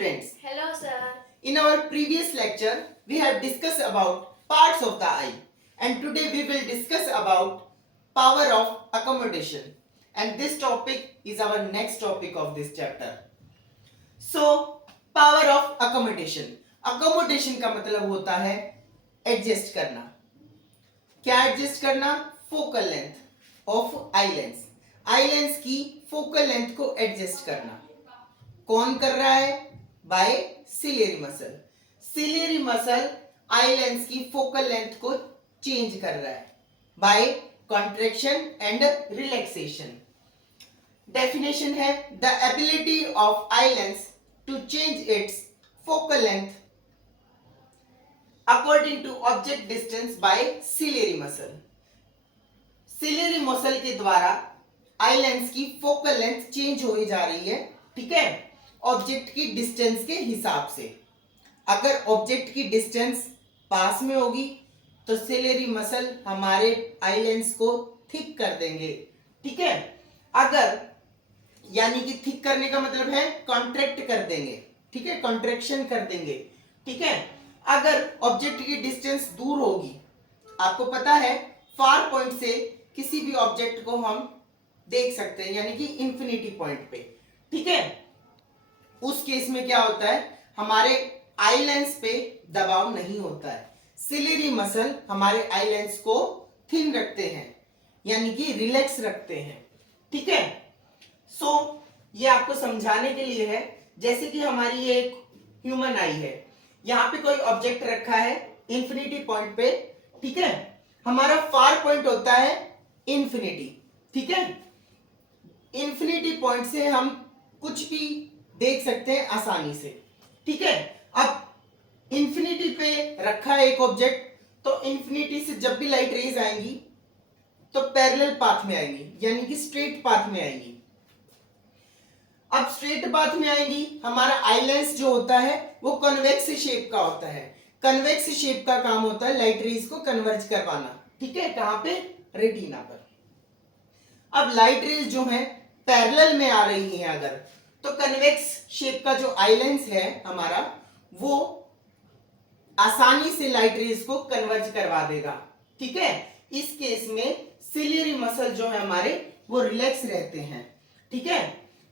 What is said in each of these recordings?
students. Hello, sir. In our previous lecture, we have discussed about parts of the eye, and today we will discuss about power of accommodation. And this topic is our next topic of this chapter. So, power of accommodation. Accommodation का मतलब होता है adjust करना. क्या adjust करना? Focal length of eye lens. Eye lens की focal length को adjust करना. कौन कर रहा है? By ciliary muscle. Ciliary muscle eye lens की फोकल लेंथ को चेंज कर रहा है by contraction and relaxation. Definition है the ability of eye lens to change its focal length according to object distance by ciliary muscle. Ciliary muscle के द्वारा eye lens की focal length change हो जा रही है, ठीक है, ऑब्जेक्ट की डिस्टेंस के हिसाब से. अगर ऑब्जेक्ट की डिस्टेंस पास में होगी तो सिलियरी मसल हमारे आई लेंस को थिक कर देंगे, ठीक है. अगर यानी कि थिक करने का मतलब है कॉन्ट्रैक्ट कर देंगे, ठीक है, कॉन्ट्रैक्शन कर देंगे, ठीक है. अगर ऑब्जेक्ट की डिस्टेंस दूर होगी, आपको पता है फार पॉइंट से किसी भी ऑब्जेक्ट को हम देख सकते हैं यानी कि इंफिनिटी पॉइंट पे, ठीक है. उस केस में क्या होता है, हमारे आई लेंस पे दबाव नहीं होता है. सिलियरी मसल हमारे आई लेंस को थिन रखते हैं यानी कि रिलैक्स रखते हैं, ठीक है. सो ये आपको समझाने के लिए है. जैसे कि हमारी ये एक ह्यूमन आई है, यहाँ पे कोई ऑब्जेक्ट रखा है इंफिनिटी पॉइंट पे, ठीक है. हमारा फार पॉइंट होता है इंफिनिटी, ठीक है. इंफिनिटी पॉइंट से हम कुछ भी देख सकते हैं आसानी से, ठीक है. अब इंफिनिटी पे रखा है एक ऑब्जेक्ट, तो इंफिनिटी से जब भी लाइट रेज आएंगी तो पैरेलल पाथ में आएंगी यानी कि स्ट्रेट पाथ में आएंगी. अब स्ट्रेट पाथ में आएंगी, हमारा आई लेंस जो होता है वो कन्वेक्स शेप का होता है. कन्वेक्स शेप का काम होता है लाइट रेज को कन्वर्ज करवाना, ठीक है. कहां पे? रेटिना पर. अब लाइट रेज जो है पैरेलल में आ रही है अगर, तो कन्वेक्स शेप का जो आई लेंस है हमारा वो आसानी से लाइट रेज को कन्वर्ज करवा देगा, ठीक है. इस केस में सिलियरी मसल जो है हमारे वो रिलैक्स रहते हैं, ठीक है.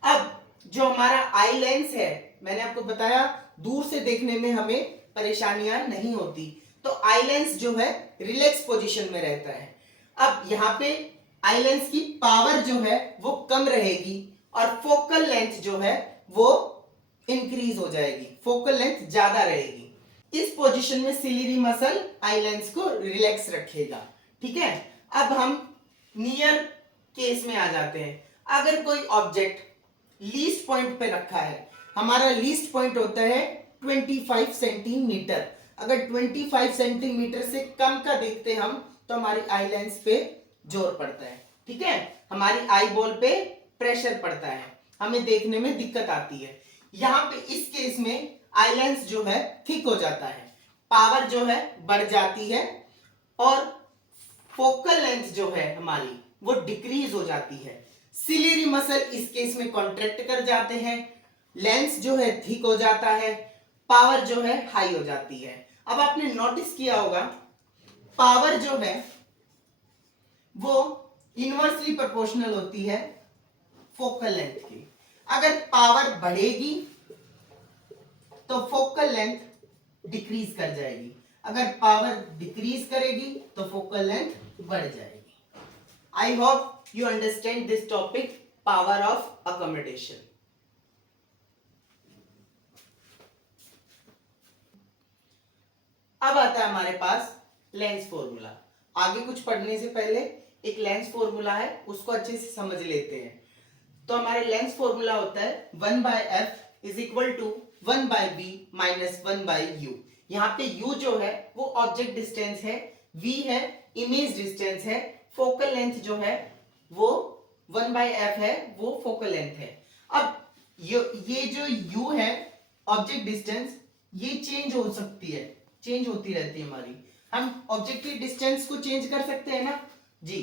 अब जो हमारा आई लेंस है, मैंने आपको बताया दूर से देखने में हमें परेशानियां नहीं होती, तो आई लेंस जो है रिलैक्स पोजीशन में रहता है. अब यहाँ पे आई लेंस की पावर जो है वो कम रहेगी और फोकल लेंथ जो है वो इंक्रीज हो जाएगी, फोकल लेंथ ज्यादा रहेगी. इस पोजीशन में सिलियरी मसल आई लेंस को रिलैक्स रखेगा, ठीक है. अब हम नियर केस में आ जाते हैं. अगर कोई ऑब्जेक्ट लीस्ट पॉइंट पे रखा है, हमारा लीस्ट पॉइंट होता है 25 सेंटीमीटर. अगर 25 सेंटीमीटर से कम का देखते हम तो हमारी आई लेंस पे जोर पड़ता है, ठीक है. हमारी आई बॉल पे प्रेशर पड़ता है, हमें देखने में दिक्कत आती है. यहाँ पे इस केस में आई लेंस जो है थिक हो जाता है, पावर जो है बढ़ जाती है और फोकल लेंथ जो है हमारी वो डिक्रीज हो जाती है. सिलियरी मसल इस केस में कॉन्ट्रैक्ट कर जाते हैं, लेंस जो है थिक हो जाता है, पावर जो है हाई हो जाती है. अब आपने नोटिस किया होगा पावर जो है वो इनवर्सली प्रोपोर्शनल होती है फोकल लेंथ की. अगर पावर बढ़ेगी तो फोकल लेंथ डिक्रीज कर जाएगी, अगर पावर डिक्रीज करेगी तो फोकल लेंथ बढ़ जाएगी. I hope you understand this topic, power of accommodation. अब आता है हमारे पास लेंस फॉर्मूला. आगे कुछ पढ़ने से पहले एक लेंस फॉर्मूला है, उसको अच्छे से समझ लेते हैं. तो हमारे लेंस फॉर्मूला होता है 1/f is equal to 1/b minus 1/u. यहाँ पे u जो है वो ऑब्जेक्ट डिस्टेंस है, v है इमेज डिस्टेंस है, फोकल लेंथ जो है वो 1/f है, वो फोकल लेंथ है. अब ये जो u है ऑब्जेक्ट डिस्टेंस, ये चेंज हो सकती है, चेंज होती रहती है हमारी. हम ऑब्जेक्ट की डिस्टेंस को चेंज कर सकते हैं ना जी.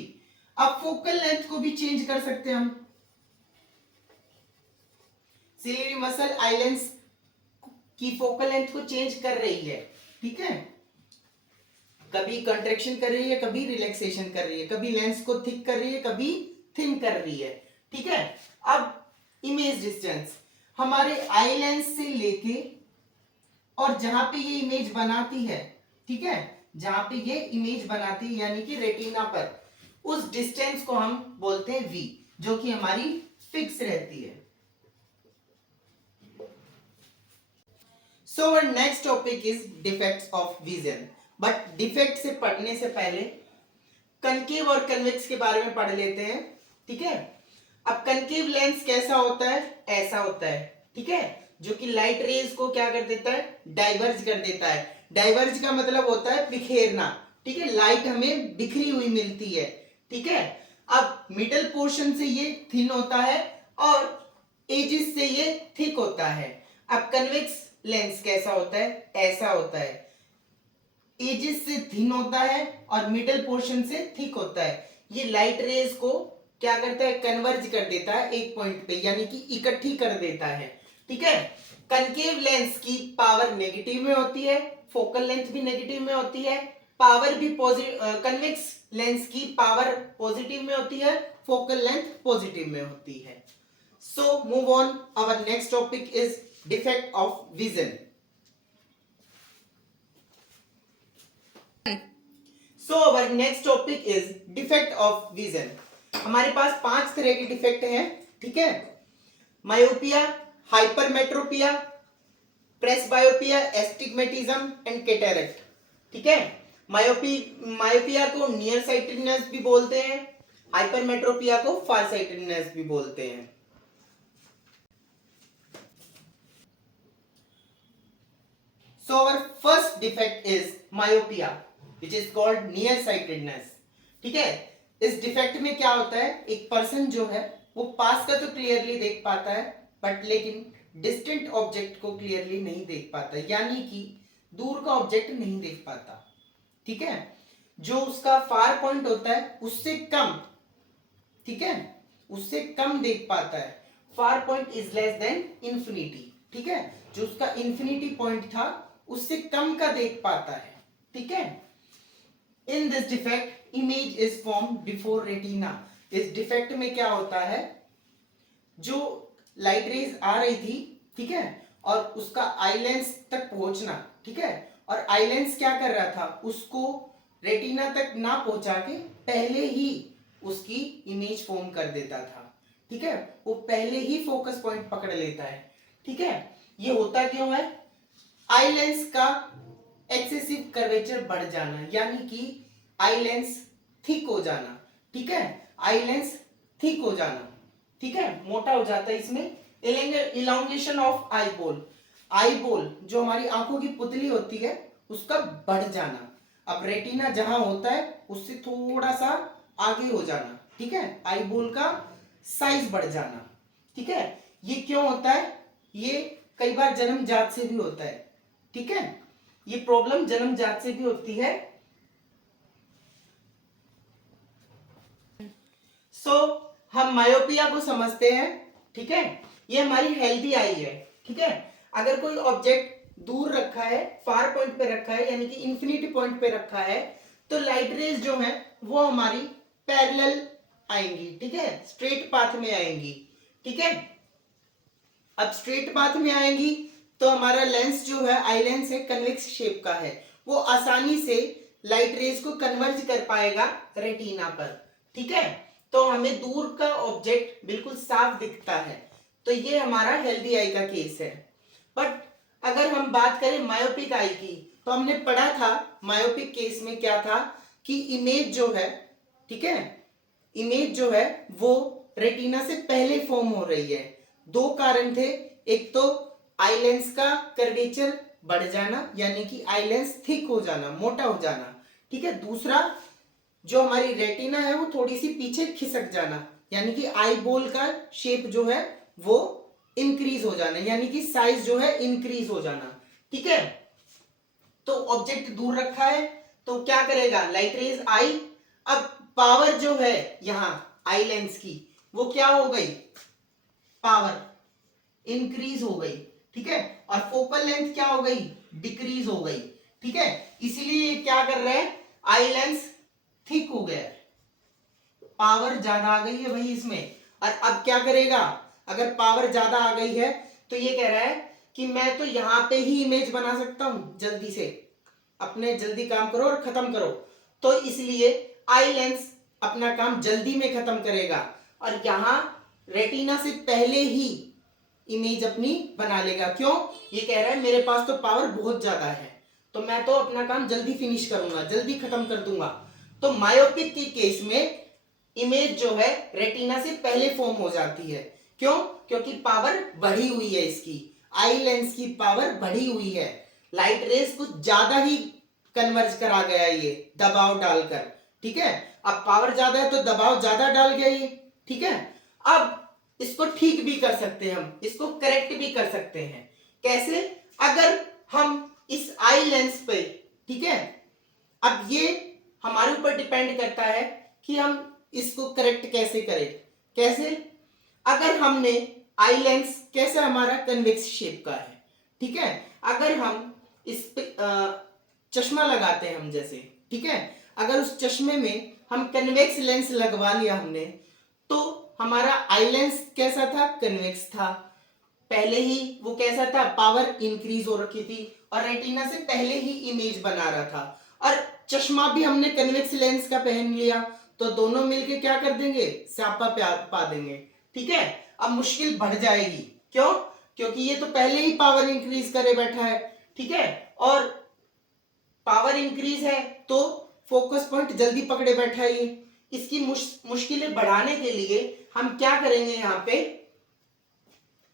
अब फोकल लेंथ को भी चेंज कर सकते हैं हम. सिलियरी मसल आई लेंस की फोकल लेंथ को चेंज कर रही है, ठीक है, कभी कंट्रैक्शन कर रही है, कभी रिलैक्सेशन कर रही है, कभी लेंस को थिक कर रही है, कभी थिन कर रही है, ठीक है। अब इमेज डिस्टेंस हमारे आई लेंस से लेके और जहां पे ये इमेज बनाती है, ठीक है, जहां पे ये इमेज बनाती है यानी कि रेटिना पर, उस डिस्टेंस को हम बोलते हैं वी, जो कि हमारी फिक्स रहती है। So our next topic is defects of vision. But defect से पढ़ने से पहले कनकेव और कन्वेक्स के बारे में पढ़ लेते हैं, ठीक है। अब कनकेव लेंस कैसा होता है, ऐसा होता है, ठीक है, जो कि लाइट रेज को क्या कर देता है, डाइवर्ज कर देता है। डाइवर्ज का मतलब होता है बिखेरना, ठीक है, लाइट हमें बिखरी हुई मिलती है, ठीक है। अब मिडल पोर्शन से ये थिन होता है और एजेस से ये थिक होता है। अब कन्वेक्स लेंस कैसा होता है, ऐसा होता है, एजेस से थिन होता है और मिडल पोर्शन से थिक होता है। ये लाइट रेज को क्या करता है, कन्वर्ज कर देता है एक पॉइंट पे, यानी कि इकट्ठी कर देता है, ठीक है। कनकेव लेंस की पावर नेगेटिव में होती है, फोकल लेंथ भी नेगेटिव में होती है, पावर भी पॉजिटिव, कन्वेक्स लेंस की पावर पॉजिटिव में होती है, फोकल लेंथ पॉजिटिव में होती है। So move on, our next topic is defect of vision. So our next topic is defect of vision. हमारे पास 5 तरह के डिफेक्ट हैं, ठीक है, myopia, hypermetropia, presbyopia, astigmatism and cataract, ठीक है। मायोपिया को नियर साइटेडनेस भी बोलते हैं, हाइपरमेट्रोपिया को फार साइटेडनेस भी बोलते हैं। So our first defect is myopia, which is called nearsightedness, ठीक है। इस डिफेक्ट में क्या होता है, एक पर्सन जो है वो पास का तो क्लियरली देख पाता है, बट लेकिन डिस्टेंट ऑब्जेक्ट को क्लियरली नहीं देख पाता, यानी कि दूर का ऑब्जेक्ट नहीं देख पाता, ठीक है। जो उसका फार पॉइंट होता है उससे कम, ठीक है, उससे कम देख पाता है। Far point is less than infinity, ठीक है, जो उसका इंफिनिटी पॉइंट था उससे कम का देख पाता है, ठीक है। In this defect image is form before retina. इस डिफेक्ट में क्या होता है, जो लाइट रेज आ रही थी, ठीक है, और उसका आई लेंस तक पहुंचना, ठीक है, और आई लेंस क्या कर रहा था, उसको रेटिना तक ना पहुंचा के पहले ही उसकी इमेज फॉर्म कर देता था, ठीक है, वो पहले ही फोकस पॉइंट पकड़ लेता है, ठीक है। ये होता क्यों है, आई लेंस का एक्सेसिव कर्वेचर बढ़ जाना, यानी कि आई लेंस थिक हो जाना, ठीक है, आई लेंस थिक हो जाना, ठीक है, मोटा हो जाता है। इसमें इलांगेशन ऑफ आई बोल, आई बोल जो हमारी आंखों की पुतली होती है उसका बढ़ जाना। अब रेटिना जहां होता है उससे थोड़ा सा आगे हो जाना, ठीक है, आई बोल का साइज बढ़ जाना, ठीक है। ये क्यों होता है, ये कई बार जन्मजात से भी होता है, ठीक है, ये प्रॉब्लम जन्मजात से भी होती है। सो हम मायोपिया को समझते हैं, ठीक है, ये हमारी हेल्दी आई है, ठीक है। अगर कोई ऑब्जेक्ट दूर रखा है, फार पॉइंट पे रखा है, यानी कि इंफिनिटी पॉइंट पे रखा है, तो लाइट रेज जो है वो हमारी पैरेलल आएंगी, ठीक है, स्ट्रेट पाथ में आएंगी, ठीक है। अब स्ट्रेट पाथ में आएंगी तो हमारा लेंस जो है, आई लेंस है, कन्वेक्स शेप का है, वो आसानी से लाइट रेज को कन्वर्ज कर पाएगा रेटिना पर, ठीक है, तो हमें दूर का ऑब्जेक्ट बिल्कुल साफ दिखता है। तो ये हमारा हेल्दी आई का केस है। बट अगर हम बात करें मायोपिक आई की, तो हमने पढ़ा था मायोपिक केस में क्या था कि इमेज जो है, ठीक है, इमेज जो है वो रेटिना से पहले फॉर्म हो रही है। 2 कारण थे, एक तो आई लेंस का कर्वेचर बढ़ जाना, यानी कि आई लेंस थिक हो जाना, मोटा हो जाना, ठीक है, दूसरा जो हमारी रेटिना है वो थोड़ी सी पीछे खिसक जाना, यानी कि आई बॉल का शेप जो है वो इंक्रीज हो जाना, यानी कि साइज जो है इंक्रीज हो जाना, ठीक है। तो ऑब्जेक्ट दूर रखा है तो क्या करेगा, लाइट रेज आई, अब पावर जो है यहां आई लेंस की वो क्या हो गई, पावर इंक्रीज हो गई, ठीक है, और फोकल लेंथ क्या हो गई, डिक्रीज हो गई, ठीक है। इसीलिए क्या कर रहे हैं, आई लेंस थिक हो गया है, पावर ज्यादा आ गई है भाई इसमें। और अब क्या करेगा, अगर पावर ज्यादा आ गई है तो ये कह रहा है कि मैं तो यहां पे ही इमेज बना सकता हूं, जल्दी से अपने जल्दी काम करो और खत्म करो। तो इसलिए आई लेंस अपना काम जल्दी में खत्म करेगा और यहां रेटिना से पहले ही इमेज अपनी बना लेगा। क्यों, ये कह रहा है मेरे पास तो पावर बहुत ज्यादा है, तो मैं तो अपना काम जल्दी फिनिश करूंगा, जल्दी खत्म कर दूंगा। तो मायोपिक के केस में इमेज जो है रेटिना से पहले फॉर्म हो जाती है। क्यों, क्योंकि पावर बढ़ी हुई है, इसकी आई लेंस की पावर बढ़ी हुई है, लाइट रेस को ज्यादा ही कन्वर्ज करा गया है ये दबाव डालकर, ठीक है। अब पावर ज्यादा है तो दबाव ज्यादा डाल गया ये, ठीक है। अब इसको ठीक भी कर सकते हैं हम, इसको करेक्ट भी कर सकते हैं। कैसे, अगर हम इस आई लेंस पे, ठीक है, अब ये हमारे ऊपर डिपेंड करता है कि हम इसको करेक्ट कैसे करें। कैसे, अगर हमने आई लेंस कैसा हमारा कन्वेक्स शेप का है, ठीक है, अगर हम इस पे चश्मा लगाते हैं हम जैसे, ठीक है, अगर उस चश्मे में हम कन्वेक्स लेंस लगवा लिया हमने, तो हमारा आई लेंस कैसा था, कन्वेक्स था, पहले ही वो कैसा था, पावर इंक्रीज हो रखी थी और रेटिना से पहले ही इमेज बना रहा था। और चश्मा भी हमने कन्वेक्स लेंस का पहन लिया, तो दोनों मिलके क्या कर देंगे, स्यापा पा देंगे, ठीक है। अब मुश्किल बढ़ जाएगी, क्यों, क्योंकि ये तो पहले ही पावर इंक्रीज करे बैठा है, ठीक है, और पावर इंक्रीज है तो फोकस पॉइंट जल्दी पकड़े बैठा है ये। इसकी मुश्किलें बढ़ाने के लिए हम क्या करेंगे, यहाँ पे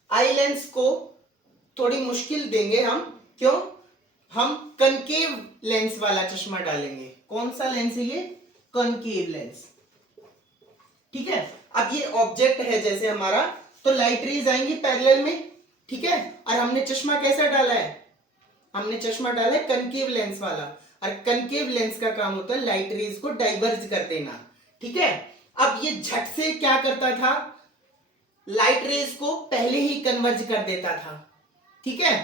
आई लेंस को थोड़ी मुश्किल देंगे हम। क्यों, हम कनकेव लेंस वाला चश्मा डालेंगे। कौन सा लेंस है ये, कनकेव लेंस, ठीक है। अब ये ऑब्जेक्ट है जैसे हमारा, तो लाइट रेज आएंगी पैरेलल में, ठीक है, और हमने चश्मा कैसा डाला है, हमने चश्मा डाला है कनकेव लेंस वाला, और कनकेव लेंस का काम होता है लाइट रेज को डाइवर्ज कर देना, ठीक है। अब ये झट से क्या करता था, लाइट रेज को पहले ही कन्वर्ज कर देता था, ठीक है।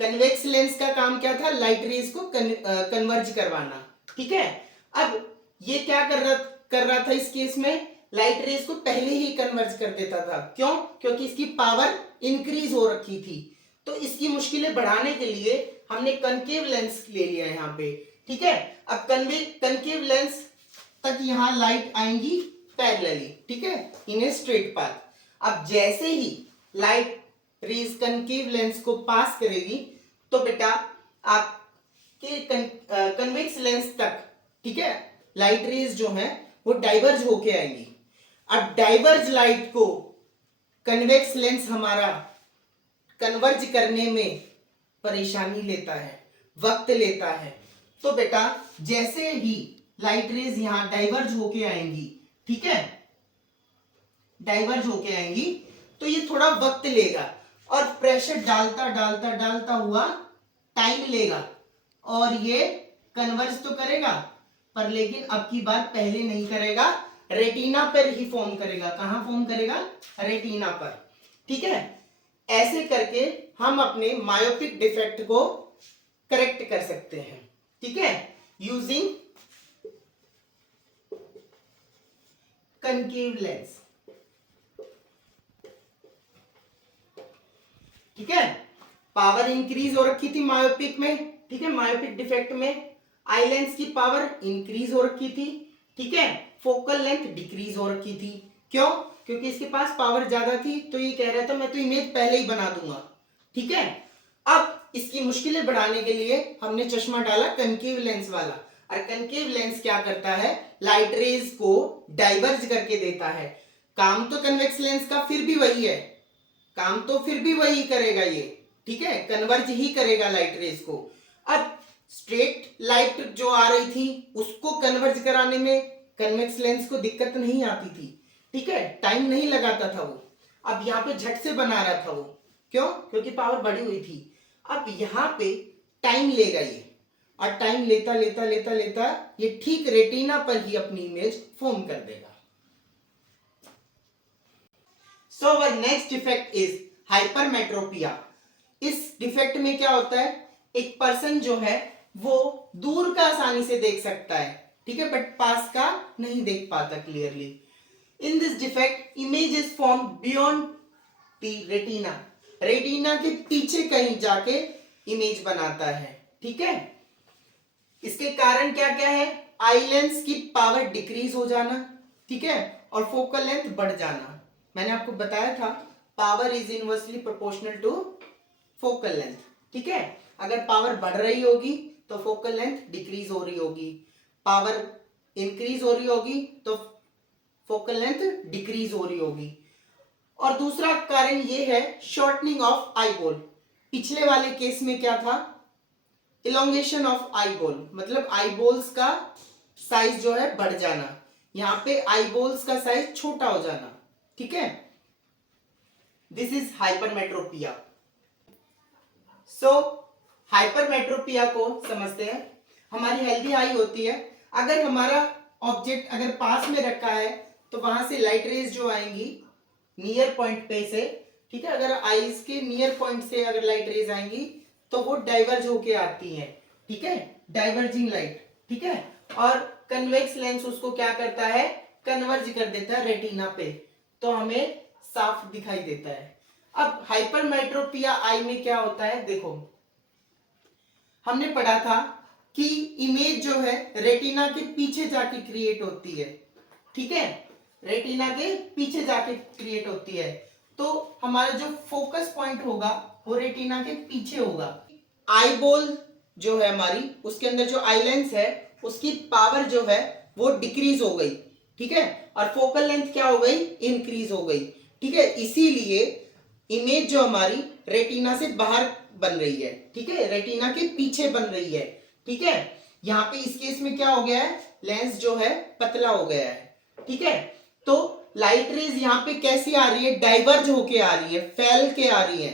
कन्वेक्स लेंस का काम क्या था, लाइट रेज को कन्वर्ज करवाना, ठीक है। अब ये क्या कर रहा था इस केस में, लाइट रेज को पहले ही कन्वर्ज कर देता था। क्यों, क्योंकि इसकी पावर इंक्रीज हो रखी थी। तो इसकी मुश्किलें बढ़ाने के लिए हमने कनकेव लेंस ले लिया यहाँ पे, ठीक है। अब कनकेव लेंस तक यहाँ लाइट आएंगी पैरेलली, ठीक है, इन ए स्ट्रेट पाथ। अब जैसे ही लाइट रेज कनकेव लेंस को पास करेगी तो बेटा आपके कन्वेक्स लेंस तक, ठीक है, लाइट रेज जो है वो डाइवर्ज होके आएंगी। अब डाइवर्ज लाइट को कन्वेक्स लेंस हमारा कन्वर्ज करने में परेशानी लेता है, वक्त लेता है। तो बेटा जैसे ही लाइट रेज यहां डाइवर्ज होके आएंगी, ठीक है, डाइवर्ज होके आएंगी, तो ये थोड़ा वक्त लेगा और प्रेशर डालता डालता डालता हुआ टाइम लेगा और ये कन्वर्ज तो करेगा, पर लेकिन अब की बार पहले नहीं करेगा, रेटिना पर ही फॉर्म करेगा। कहां फॉर्म करेगा, रेटिना पर, ठीक है। ऐसे करके हम अपने मायोपिक डिफेक्ट को करेक्ट कर सकते हैं, ठीक है, यूजिंग कनकेव लेंस, ठीक है। पावर इंक्रीज हो रखी थी मायोपिक में, ठीक है, मायोपिक डिफेक्ट में आई लेंस की पावर इंक्रीज हो रखी थी, ठीक है, फोकल लेंथ डिक्रीज हो रखी थी। क्यों, क्योंकि इसके पास पावर ज्यादा थी, तो ये कह रहा था मैं तो इमेज पहले ही बना दूंगा, ठीक है। अब इसकी मुश्किलें बढ़ाने के लिए हमने चश्मा डाला कनकेव लेंस वाला, और कनकेव लेंस क्या करता है, लाइट रेज को डाइवर्ज करके देता है। काम तो कन्वेक्स लेंस का फिर भी वही है, काम तो फिर भी वही करेगा ये, ठीक है, कन्वर्ज ही करेगा लाइट रेज को। अब स्ट्रेट लाइट जो आ रही थी उसको कन्वर्ज कराने में कन्वेक्स लेंस को दिक्कत नहीं आती थी, ठीक है, टाइम नहीं लगाता था वो। अब यहाँ पे झट से बना रहा था वो, क्यों, क्योंकि पावर बढ़ी हुई थी। अब यहाँ पे टाइम लेगा ये, और टाइम लेता लेता लेता लेता ये ठीक रेटिना पर ही अपनी इमेज फॉर्म कर देगा। So our next defect is hypermetropia. इस डिफेक्ट में क्या होता है, एक पर्सन जो है वो दूर का आसानी से देख सकता है, ठीक है, बट पास का नहीं देख पाता clearly. In this defect image is form beyond the retina, retina के पीछे कहीं जाके इमेज बनाता है, ठीक है। इसके कारण क्या क्या है, आई लेंस की पावर डिक्रीज हो जाना, ठीक है, और फोकल लेंथ बढ़ जाना। मैंने आपको बताया था power is inversely proportional to focal length, ठीक है। अगर पावर बढ़ रही होगी तो फोकल लेंथ डिक्रीज हो रही होगी, पावर इंक्रीज हो रही होगी तो फोकल लेंथ डिक्रीज हो रही होगी। और दूसरा कारण ये है शॉर्टनिंग ऑफ आई बॉल। पिछले वाले केस में क्या था, इलोंगेशन ऑफ आई बॉल, मतलब आई बॉल्स का साइज जो है बढ़ जाना, यहां पे आई बॉल्स का साइज छोटा हो जाना, ठीक है। This is hypermetropia. So hypermetropia को समझते हैं। हमारी हेल्दी आई होती है, अगर हमारा ऑब्जेक्ट अगर पास में रखा है तो वहां से लाइट रेज जो आएंगी नियर पॉइंट पे से, ठीक है, अगर आईज के नियर पॉइंट से अगर लाइट रेज आएंगी तो वो डाइवर्ज होके आती हैं, ठीक है, डाइवर्जिंग लाइट, ठीक है। और कन्वेक्स लेंस उसको क्या करता है, कन्वर्ज कर देता है रेटिना पे, तो हमें साफ दिखाई देता है। अब हाइपरमेट्रोपिया आई में क्या होता है, देखो हमने पढ़ा था कि इमेज जो है रेटिना के पीछे जाके क्रिएट होती है, ठीक है, रेटिना के पीछे जाके क्रिएट होती है, तो हमारा जो फोकस पॉइंट होगा वो रेटिना के पीछे होगा। आई बॉल जो है हमारी, उसके अंदर जो आई लेंस है उसकी पावर जो है वो डिक्रीज हो गई, ठीक है, और फोकल लेंथ क्या हो गई, इंक्रीज हो गई, ठीक है। इसीलिए इमेज जो हमारी रेटिना से बाहर बन रही है, ठीक है, रेटिना के पीछे बन रही है, ठीक है। यहाँ पे इस केस में क्या हो गया है, लेंस जो है पतला हो गया है, ठीक है। तो लाइट रेज यहाँ पे कैसी आ रही है, डाइवर्ज होके आ रही है, फैल के आ रही है,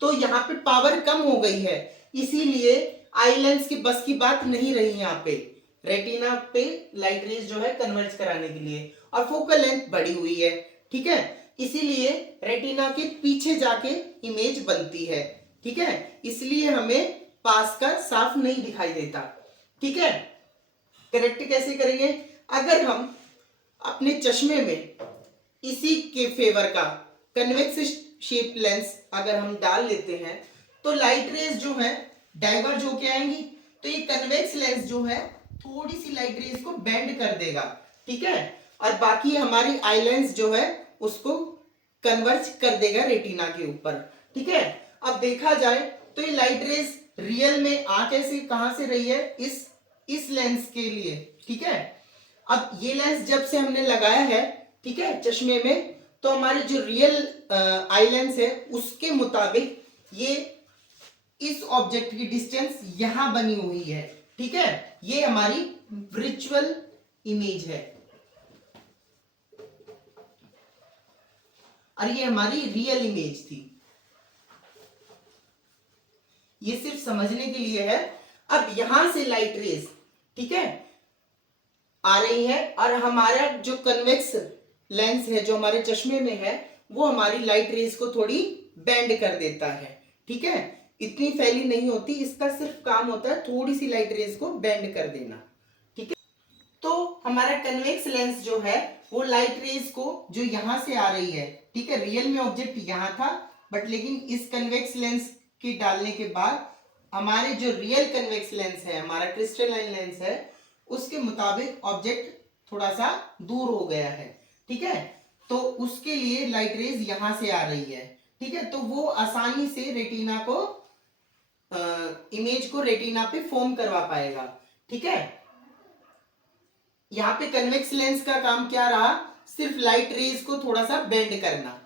तो यहाँ पे पावर कम हो गई है, इसीलिए आई लेंस की बस की बात नहीं रही यहाँ पे रेटिना पे लाइट रेज जो है कन्वर्ज कराने के लिए, और फोकल लेंथ बढ़ी हुई है, ठीक है, इसीलिए रेटिना के पीछे जाके इमेज बनती है, ठीक है, इसलिए हमें पास का साफ नहीं दिखाई देता, ठीक है। करेक्ट कैसे करेंगे, अगर हम अपने चश्मे में इसी के फेवर का कन्वेक्स शेप लेंस अगर हम डाल लेते हैं तो लाइट रेज जो है डाइवर्ज होके आएंगी, तो ये कन्वेक्स लेंस जो है थोड़ी सी लाइट रेज को बेंड कर देगा, ठीक है, और बाकी हमारी आई लेंस जो है उसको कन्वर्ज कर देगा रेटिना के ऊपर, ठीक है। अब देखा जाए तो ये लाइट रेज रियल में आ कैसे कहां से रही है, इस लेंस के लिए, ठीक है। अब ये लेंस जब से हमने लगाया है, ठीक है, चश्मे में, तो हमारी जो रियल आई लेंस है उसके मुताबिक ये इस ऑब्जेक्ट की डिस्टेंस यहां बनी हुई है, ठीक है, ये हमारी वर्चुअल इमेज है और ये हमारी रियल इमेज थी। ये सिर्फ समझने के लिए है। अब यहां से लाइट रेज, ठीक है, आ रही है और हमारा जो कन्वेक्स लेंस है जो हमारे चश्मे में है वो हमारी लाइट रेज को थोड़ी बेंड कर देता है, ठीक है, इतनी फैली नहीं होती, इसका सिर्फ काम होता है थोड़ी सी लाइट रेज को बेंड कर देना, ठीक है। तो हमारा कन्वेक्स लेंस जो है वो लाइट रेज को जो यहां से आ रही है, ठीक है, रियल में ऑब्जेक्ट यहां था बट लेकिन इस कन्वेक्स लेंस के डालने के बाद हमारे जो रियल कन्वेक्स लेंस है, हमारा क्रिस्टलाइन लेंस है, उसके मुताबिक ऑब्जेक्ट थोड़ा सा दूर हो गया है, ठीक है, तो उसके लिए लाइट रेज यहां से आ रही है, ठीक है, तो वो आसानी से रेटिना को इमेज को रेटिना पे फॉर्म करवा पाएगा, ठीक है। यहाँ पे कन्वेक्स लेंस का काम क्या रहा, सिर्फ लाइट रेज को थोड़ा सा बेंड करना,